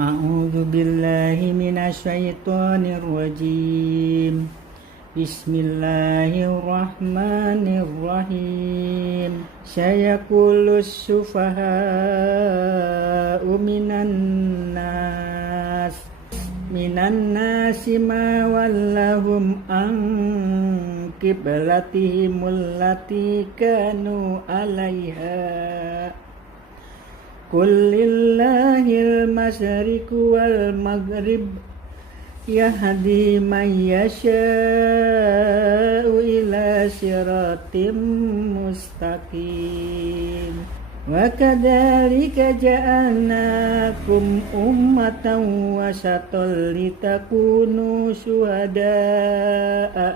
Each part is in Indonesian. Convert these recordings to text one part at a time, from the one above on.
A'udzu billahi minasyaitonir rajim. Bismillahirrahmanirrahim. Sayaqulus sufaha'u minan nasi ma wallahum an qiblatihimul lati kanu 'alaiha. Qul lillahil masyriqu wal maghrib yahdi man yasha'u ila siratim mustaqim. Wa kadzalika ja'alnakum ummatan wasatan litakunu syuhada'a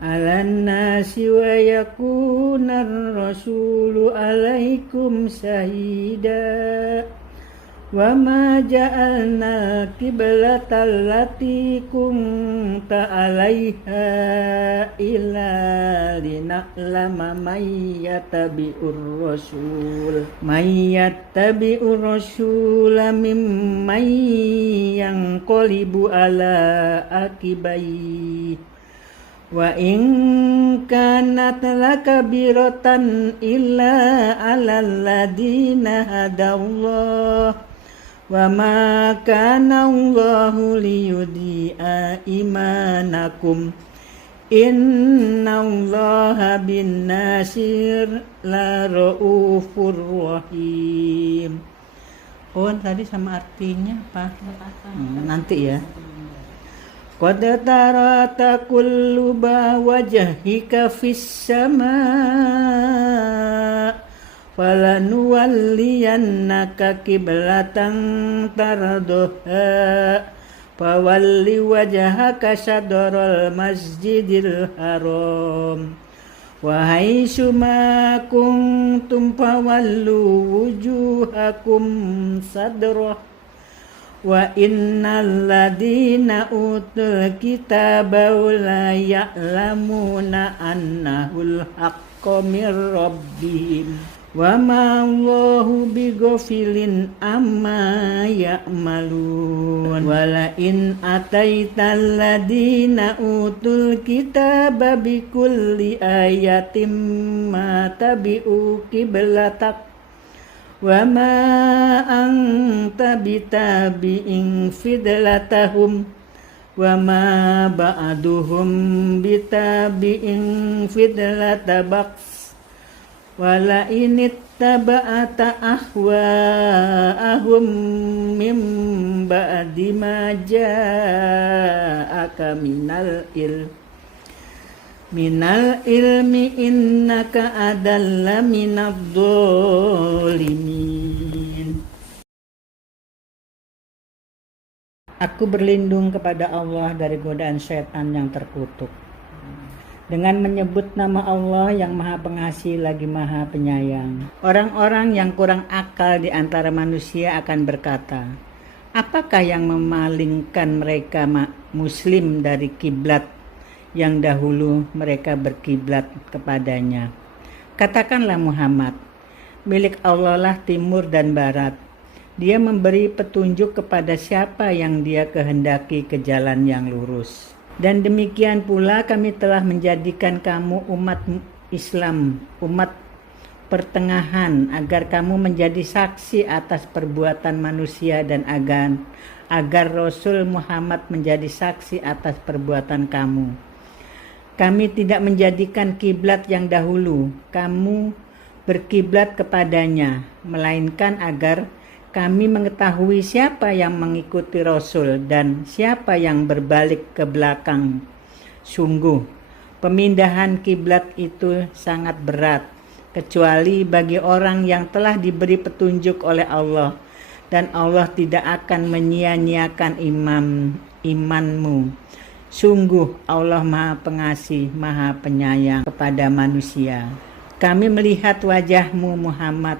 'alan nasi wa yakunar rasulu 'alaikum syahida. Wa ma ja'alna qiblatal lati kunta 'alaiha illa lina'lama may yattabi'ur rasula mimman yanqalibu 'ala aqibai. Wa in kanat lakabiratan illa 'alal ladina hadallah wa ma kana Allahu liyudhi'a imanakum innallaha bin nasir la raufur rahim. Oh, tadi sama artinya apa? Nanti ya. Qad tarata kullu wajhika fis sama' falanuwalliyannaka qiblatan tardoha fawalli wajhaka syadral masjidil haram wa haitsu ma kuntum fawallu wujuhakum sadrah. Wa innal ladina utul kitaba la ya'lamuna annahul haqqu mir rabbihim wa ma Allahu bighafilin amma ya'malun. Wa la in ataital ladina utul kitaba bikulli ayatin ma tabi'u qiblatak wa ma anta bitabi'in fidlatahum wa ma ba'duhum bitabi'in fidlata baqs wa la inittaba'ata ahwa'ahum min ba'di ma ja'aka minal ilmi innaka adalla minadh dhalimin. Aku berlindung kepada Allah dari godaan syaitan yang terkutuk. Dengan menyebut nama Allah yang Maha Pengasih lagi Maha Penyayang. Orang-orang yang kurang akal di antara manusia akan berkata, apakah yang memalingkan mereka muslim dari kiblat yang dahulu mereka berkiblat kepadanya? Katakanlah Muhammad, milik Allah lah timur dan barat. Dia memberi petunjuk kepada siapa yang Dia kehendaki ke jalan yang lurus. Dan demikian pula kami telah menjadikan kamu umat Islam, umat pertengahan, agar kamu menjadi saksi atas perbuatan manusia dan agar Rasul Muhammad menjadi saksi atas perbuatan kamu. Kami tidak menjadikan kiblat yang dahulu kamu berkiblat kepadanya, melainkan agar kami mengetahui siapa yang mengikuti Rasul dan siapa yang berbalik ke belakang. Sungguh, pemindahan kiblat itu sangat berat, kecuali bagi orang yang telah diberi petunjuk oleh Allah, dan Allah tidak akan menyia-nyiakan imanmu. Sungguh Allah Maha Pengasih, Maha Penyayang kepada manusia. Kami melihat wajahmu Muhammad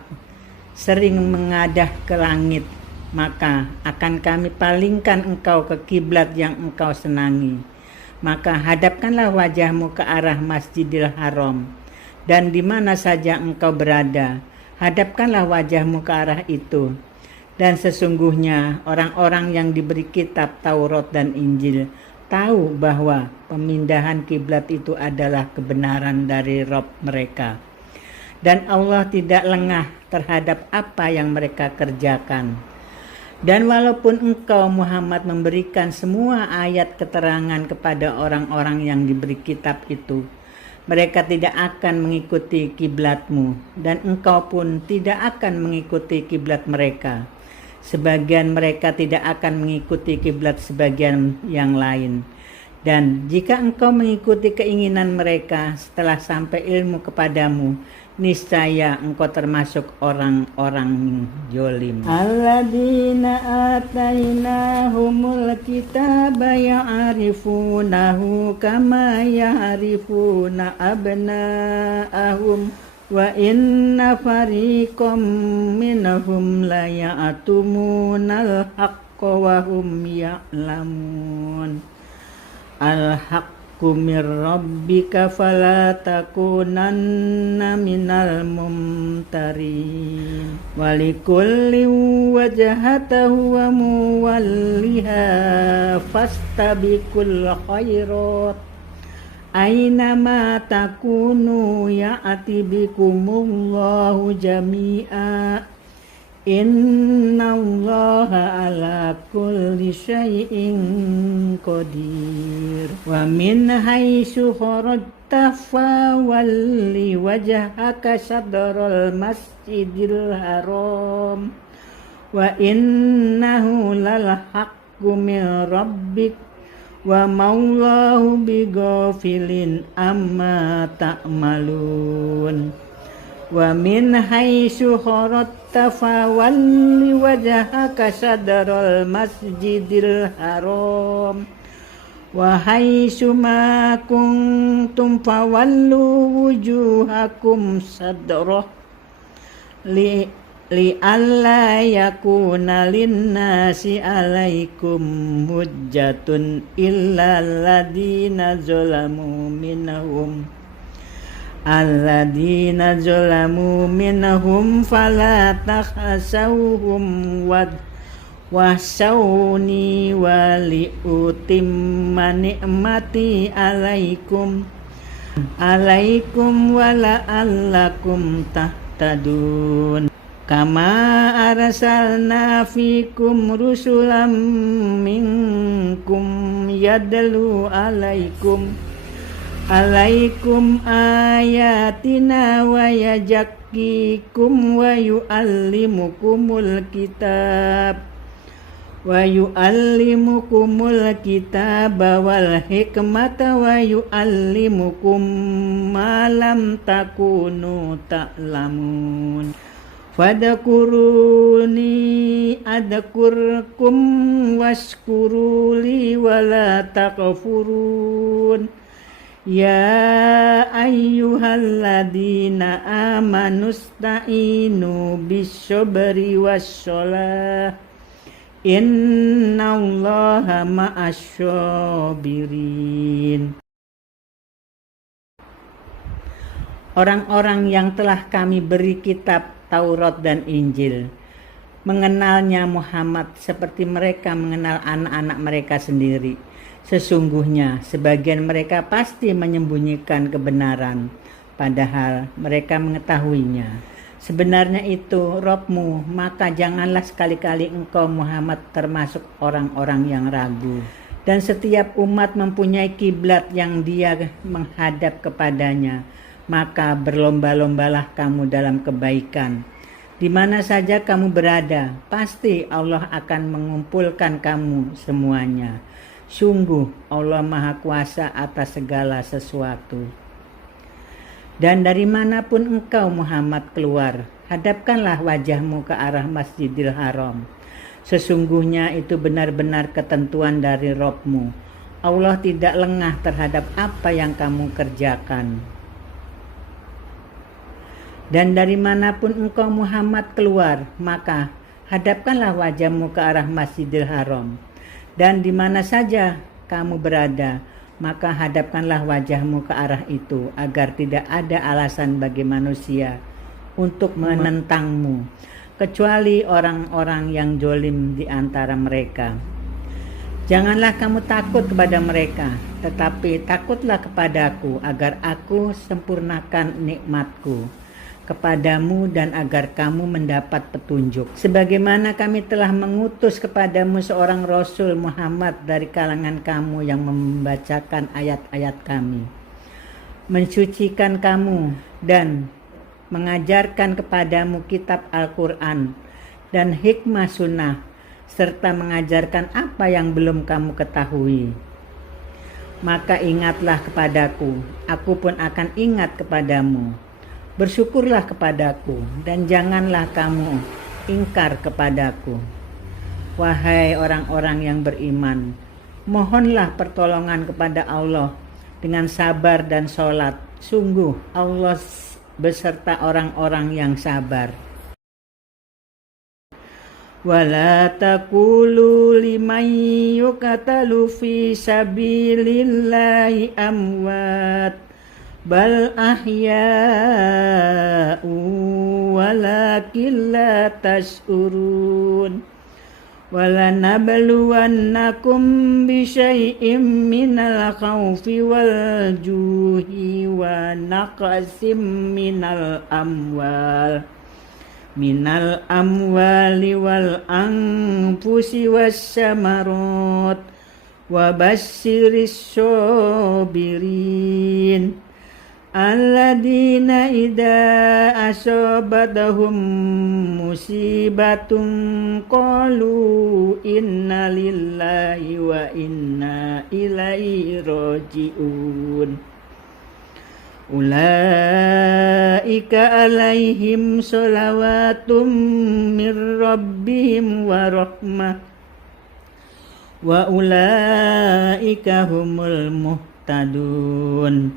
sering mengadah ke langit, maka akan kami palingkan engkau ke kiblat yang engkau senangi. Maka hadapkanlah wajahmu ke arah Masjidil Haram, dan di mana saja engkau berada, Hadapkanlah wajahmu ke arah itu. Dan sesungguhnya orang-orang yang diberi kitab Taurat dan Injil tahu bahwa pemindahan kiblat itu adalah kebenaran dari Rabb mereka. Dan Allah tidak lengah terhadap apa yang mereka kerjakan. Dan walaupun engkau Muhammad memberikan semua ayat keterangan kepada orang-orang yang diberi kitab itu, mereka tidak akan mengikuti kiblatmu, dan engkau pun tidak akan mengikuti kiblat mereka. Sebagian mereka tidak akan mengikuti kiblat sebagian yang lain. Dan jika engkau mengikuti keinginan mereka setelah sampai ilmu kepadamu, niscaya engkau termasuk orang-orang zalim. Alladzina atainahumul kitaba ya'rifunahu kama ya'rifuna abna'ahum wa inna fariqam minhum la ya'tumunal haqqa wa hum ya'lamun. Al-haqqu mir rabbika fala takunanna minal mumtarin. Walikulli wajhatahu wa muwalliha fastabiqul khairat. Ainama takunu ya'ti bikumullahu jami'a. Innallaha ala kulli syai'in qadir. Wa min haitsu kharajta fawalli wajhaka syadral masjidil haram wa innahu lal haqqu min rabbik wa maulahu bighafilin amma ta'malun. Wa min haitsu kharajta fawalli wajhaka syadral masjidil haram wa haitsu ma kuntum fawallu wujuhakum sadrah li alla yakuna linnasi alaikum hujjatun illa alladina zalamu minhum fala takhashawhum wahshawni waliutimma ni'mati alaikum wa la'allakum tahtadun. Kama arsalna fikum rusulam minkum yadlu alaikum ayatina wa yazakkikum wa yu'allimukumul kitaba wal hikmata wa yu'allimukum ma lam takunu ta'lamun. Fadkuruni adkurkum washkuruli wala takfurun. Ya ayyuhalladzina amanu sta'inu bisobri wassalah. Innallaha ma'asyabirin. Orang-orang yang telah kami beri kitab Taurat dan Injil mengenalnya Muhammad seperti mereka mengenal anak-anak mereka sendiri. Sesungguhnya sebagian mereka pasti menyembunyikan kebenaran, padahal mereka mengetahuinya. Sebenarnya itu Rabb-mu, maka janganlah sekali-kali engkau Muhammad termasuk orang-orang yang ragu. Dan setiap umat mempunyai kiblat yang dia menghadap kepadanya, maka berlomba-lombalah kamu dalam kebaikan. Di mana saja kamu berada, pasti Allah akan mengumpulkan kamu semuanya. Sungguh Allah Maha Kuasa atas segala sesuatu. Dan dari manapun engkau Muhammad keluar, hadapkanlah wajahmu ke arah Masjidil Haram. Sesungguhnya itu benar-benar ketentuan dari Rabb-mu. Allah tidak lengah terhadap apa yang kamu kerjakan. Dan dari manapun engkau Muhammad keluar, maka hadapkanlah wajahmu ke arah Masjidil Haram. Dan di mana saja kamu berada, maka hadapkanlah wajahmu ke arah itu, agar tidak ada alasan bagi manusia untuk menentangmu, kecuali orang-orang yang zalim di antara mereka. Janganlah kamu takut kepada mereka, tetapi takutlah kepadaku agar aku sempurnakan nikmatku kepadamu dan agar kamu mendapat petunjuk. Sebagaimana kami telah mengutus kepadamu seorang Rasul Muhammad dari kalangan kamu yang membacakan ayat-ayat kami, mensucikan kamu dan mengajarkan kepadamu kitab Al-Quran dan hikmah sunnah, serta mengajarkan apa yang belum kamu ketahui. Maka ingatlah kepadaku, aku pun akan ingat kepadamu. Bersyukurlah kepadaku, dan janganlah kamu ingkar kepadaku. Wahai orang-orang yang beriman, mohonlah pertolongan kepada Allah dengan sabar dan sholat. Sungguh Allah beserta orang-orang yang sabar. Wala taqulu liman yuqatalu fi sabilillahi amwat bal ahya'u walakin la tash'urun. Wala nabluwannakum bi syai'im minal khawfi wal juhi wa naqsim minal amwali wal anfusi wassamarot wa basyiris sabirin alladina idza asabatahum musibatun qalu inna lillahi wa inna ilaihi raji'un. Ulaika alaihim sholawatun mir rabbihim wa rahmah wa ulaika humul muhtadun.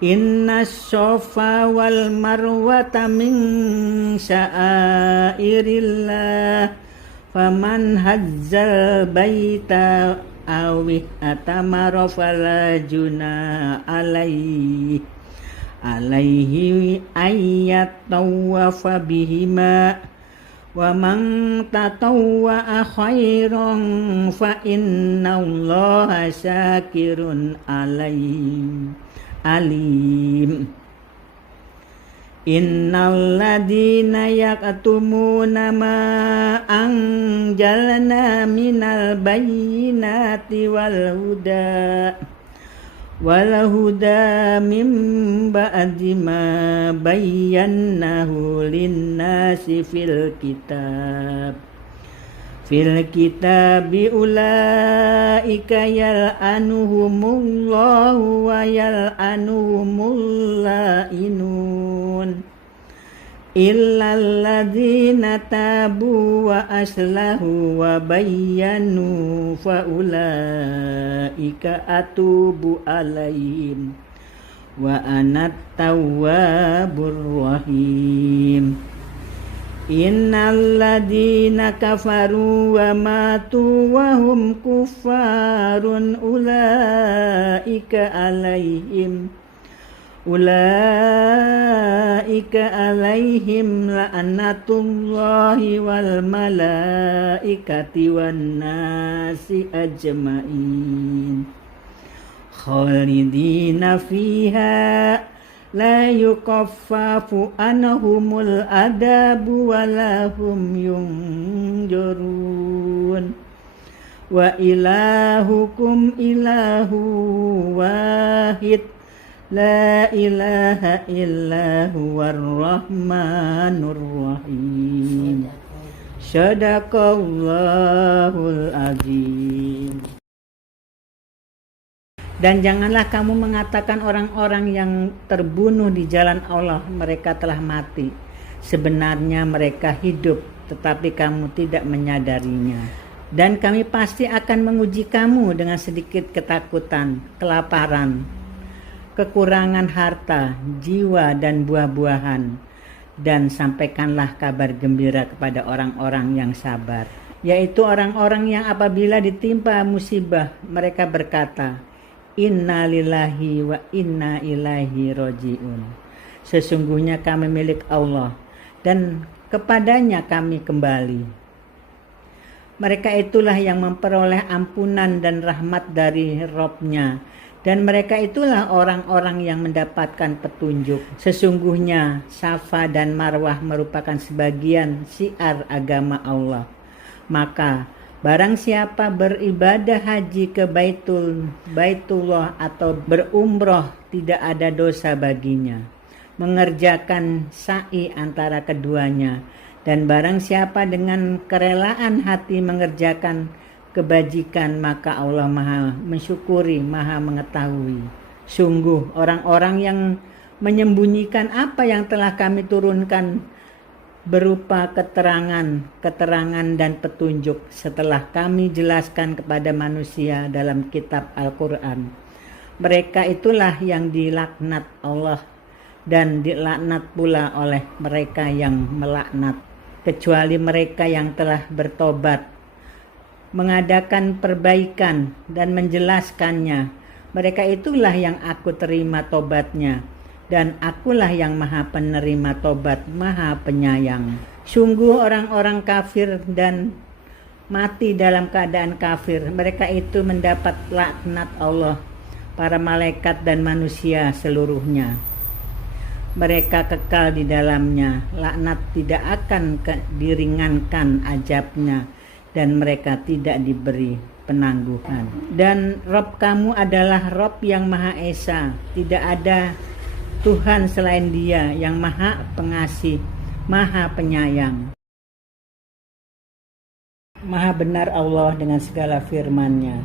Inna sofa wal marwata min sya'airillah faman hajjal baita awih atamara fala junah alaihi ayyat tawafa bihima wa man tatawwa khairan fa innallaha syakirun alim. Innal ladina yaqtumuna ma anjalna minal bayyinati wal huda min ba'di ma bayyanahu linnasi fil kitabi ulaika yal'anuhumullahu wa yal'anuhumul la'inun illal ladzina tabu wa aslahu wa bayyanu fa ulaika atubu alaihim wa anat tawwabur rahim. Innal ladina kafaru wa matu wa hum kuffarun ulaika alaihim la'natullahi wal malaikati wan nasi ajma'in khalidina fiha la yukaffafu anhumul adabu wa lahum yunjurun. Wa ilahukum ilahu wahid la ilaha illa huwar rahmanur rahim. Shadaqallahul azim. Dan janganlah kamu mengatakan orang-orang yang terbunuh di jalan Allah mereka telah mati. Sebenarnya mereka hidup, tetapi kamu tidak menyadarinya. Dan kami pasti akan menguji kamu dengan sedikit ketakutan, kelaparan, kekurangan harta, jiwa dan buah-buahan. Dan sampaikanlah kabar gembira kepada orang-orang yang sabar, yaitu orang-orang yang apabila ditimpa musibah mereka berkata, Inna lillahi wa inna ilaihi raji'un. Sesungguhnya kami milik Allah, dan kepadanya kami kembali. Mereka itulah yang memperoleh ampunan dan rahmat dari Rabb-Nya, dan mereka itulah orang-orang yang mendapatkan petunjuk. Sesungguhnya Safa dan Marwah merupakan sebagian syiar agama Allah. Maka barang siapa beribadah haji ke Baitullah atau berumroh, tidak ada dosa baginya mengerjakan sa'i antara keduanya. Dan barang siapa dengan kerelaan hati mengerjakan kebajikan, maka Allah Maha mensyukuri, Maha mengetahui. Sungguh orang-orang yang menyembunyikan apa yang telah kami turunkan berupa keterangan dan petunjuk setelah kami jelaskan kepada manusia dalam kitab Al-Quran. Mereka itulah yang dilaknat Allah, dan dilaknat pula oleh mereka yang melaknat, kecuali mereka yang telah bertobat, mengadakan perbaikan dan menjelaskannya. Mereka itulah yang aku terima tobatnya, dan akulah yang Maha penerima tobat, Maha penyayang. Sungguh orang-orang kafir dan mati dalam keadaan kafir, mereka itu mendapat laknat Allah, para malaikat dan manusia seluruhnya. Mereka kekal di dalamnya, laknat tidak akan diringankan azabnya, dan mereka tidak diberi penangguhan. Dan Rob kamu adalah Rob yang Maha Esa, tidak ada Tuhan selain Dia yang Maha Pengasih, Maha Penyayang. Maha benar Allah dengan segala firman-Nya.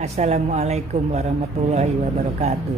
Assalamualaikum warahmatullahi wabarakatuh.